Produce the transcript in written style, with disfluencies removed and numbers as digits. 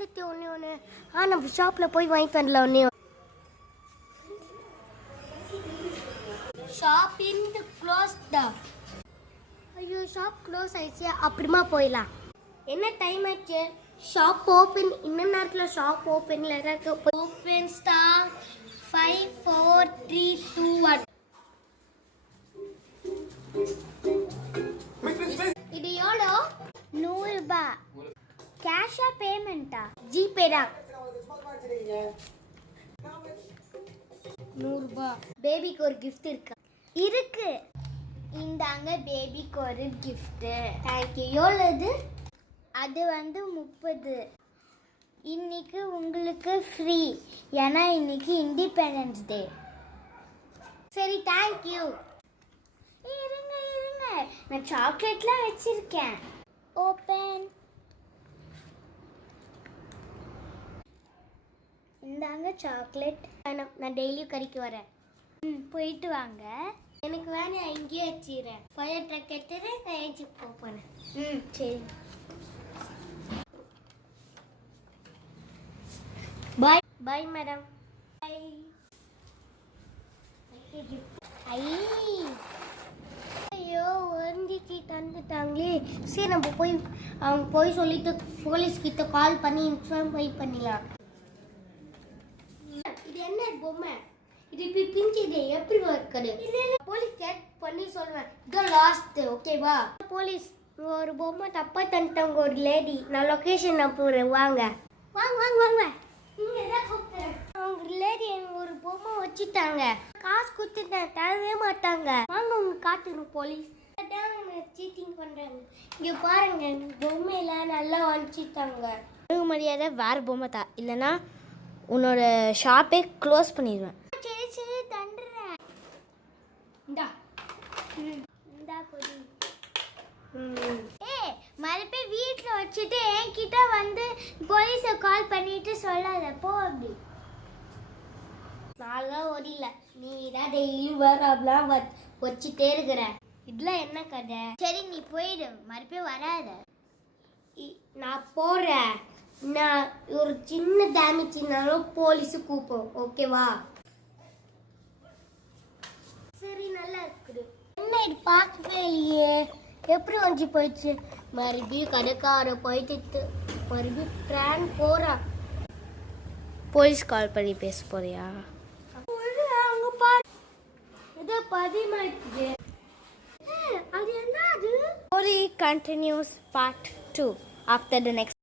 இருந்துட்டு ஒன்று நம்ம ஷாப்பில் போய் வாங்கிட்டு வரல ஒன்று. ஷாப் இருந்து க்ளோஸ் தான். ஐயோ ஷாப் க்ளோஸ் ஆயிடுச்சு. அப்புறமா போயிடலாம். என்ன டைம் ஆச்சு? Shop open. இன்னும் நேரத்தில் ஷாப் ஓப்பனில் இருக்கு. Open star 5 4 3 2 1. இது எவ்வளோ? 100 ரூபாய். கேஷா பேமெண்ட்டா? ஜிபே தான். 100 ரூபாய். பேபிக்கு ஒரு கிஃப்ட் இருக்கா? இருக்கு. இந்தாங்க பேபிக்கு ஒரு கிஃப்ட். தேங்க்யூ. எவ்வளோ இது? அது 30. இன்னைக்கு உங்களுக்கு ஃப்ரீ, ஏன்னா இன்னைக்கு இண்டிபெண்டன்ஸ் டே. சரி தேங்க்யூ. இருங்க இருங்க, நான் சாக்லேட்லாம் வச்சிருக்கேன். ஓப்பன். இந்தாங்க சாக்லேட். நான் டெய்லியும் கறிக்கு வரேன். போயிட்டு வாங்க. எனக்கு வேணும், இங்கேயே வச்சிடுறேன். ஃபயர் ட்ரக் எடுத்துட்டு நான் ஏஞ்சி போனேன். சரி பாய். Bye madam. பாய். ஐயோ வந்துச்சு, தந்துட்டாங்களே. சரி நம்ம போய் அவங்க போய் சொல்லிட்டு போலீஸ் கிட்ட கால் பண்ணி இன்ஃபார்ம் பண்ணிடலாம். இது என்ன பொம்மை? இது இப்படி பிஞ்சுது, எப்படி இருக்குது? போலீஸ் செக் பண்ணி சொல்லுவேன். இதான் லாஸ்ட், ஓகேவா? போலீஸ் ஒரு பொம்மை தப்பா தந்துட்டாங்க ஒரு லேடி. நான் லொகேஷன் அனுப்புறேன், வாங்க வாங்க வாங்க வாங்க. அவங்க லேடி ஒரு பொம்மை வச்சுட்டாங்க. காசு கொடுத்துட்டேன், தரவே மாட்டாங்க. வாங்க உங்க காட்டுறோம் போலீஸ். சீட்டிங் பண்றாங்க. இங்க பாருங்க, பொம்மையில நல்லா வச்சுட்டாங்க. மரியாதை வேற பொம்மை தான், இல்லைன்னா உன்னோட ஷாப்பே க்ளோஸ் பண்ணிடுவேன். சரி சரி தண்டுறேன். இந்தா இந்தா கொடி. மறுபடியும் வீட்டில் வச்சுட்டு என்கிட்ட வந்து போலீஸை கால் பண்ணிட்டு சொல்லாத, போ. அப்படி நான்லாம் ஓடில, நீ தான் டெய்லியும் வராமலாம் வச்சுட்டே இருக்கிற. இதெல்லாம் என்ன கதை? சரி நீ போயிடு, மறுபடியும் வராத. நான் போறேன். நான் ஒரு சின்ன டேமேஜ்னாலும் போலீஸு கூப்பிடும், ஓகேவா? சரி நல்லா இருக்குது. என்ன இது பார்க்கவே இல்லையே, எப்படி வந்து போயிடுச்சு? மறுபடியும் கடைக்கார போயிட்டு மறுபடியும் ட்ரான் போறா. போலீஸ் கால் பண்ணி பேச போறியா? அங்க பாரு, இது பதிமாயிடுச்சு. அது என்ன? அது Story continues part 2 after the next